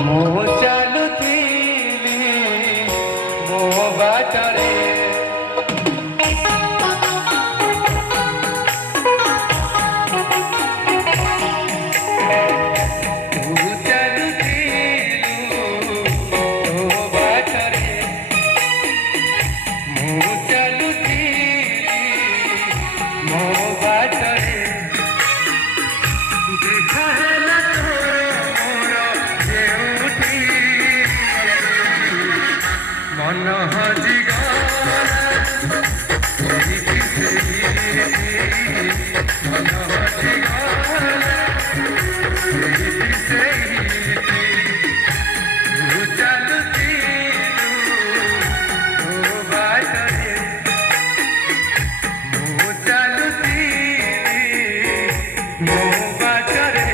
ମୁଁ ଚାଲୁଥିଲି ମୋ ବାଟରେ मन हजिगला मन हजिगला चलती बाटरे मु चलती मो बाटरे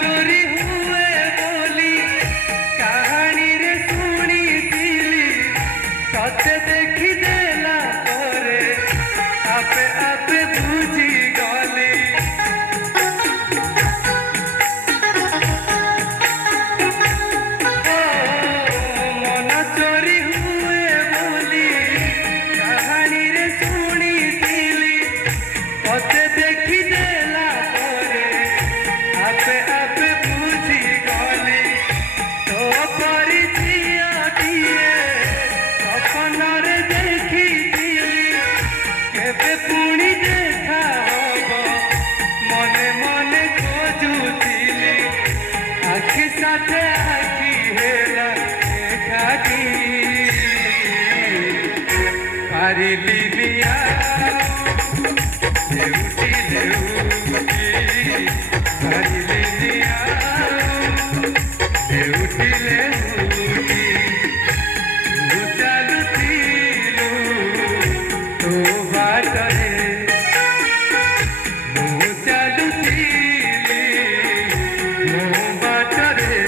चोरी हुए बोली कहानी रे सुनी दिली तते देखी देला परे आपे आपे बुझी गली मन चोरी हुए बोली कहानी रे सुनी दिली तते देखी देला परे आपे आपे बुझी गली तो परिचिया दिए सपनारे देखी दिली केबे पुणी देखा हब मने मने खोजुथिली आखि साथे आखि हेला एकाकी पारिली बिया लेउटी लेउटी पारिली बिया लेउटी लेउटी तू चालुथिलु तो बाटरे मु चालुथिली मो बाटरे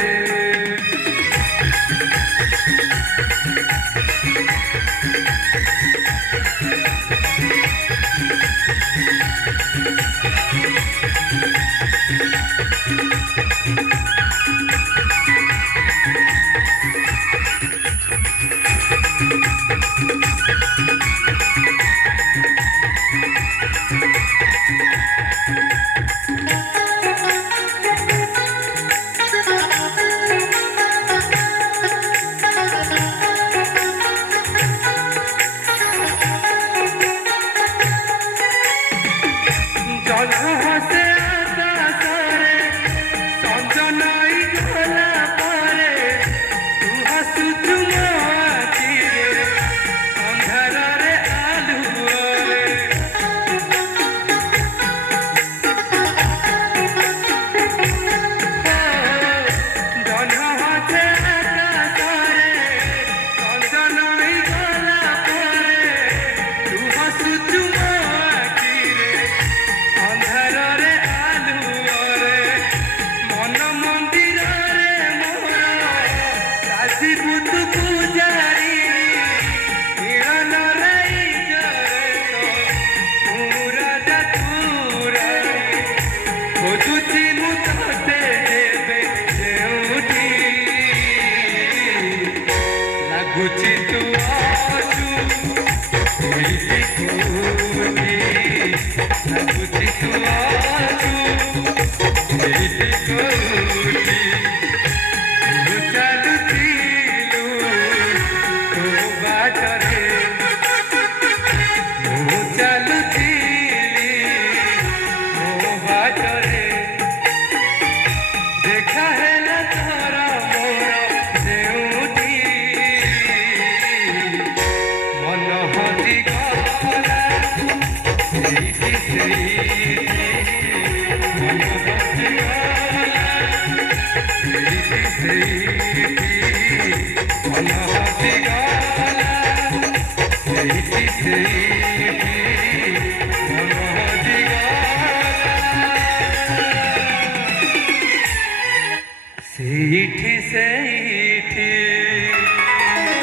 ସେଇଠି ସେଇଠି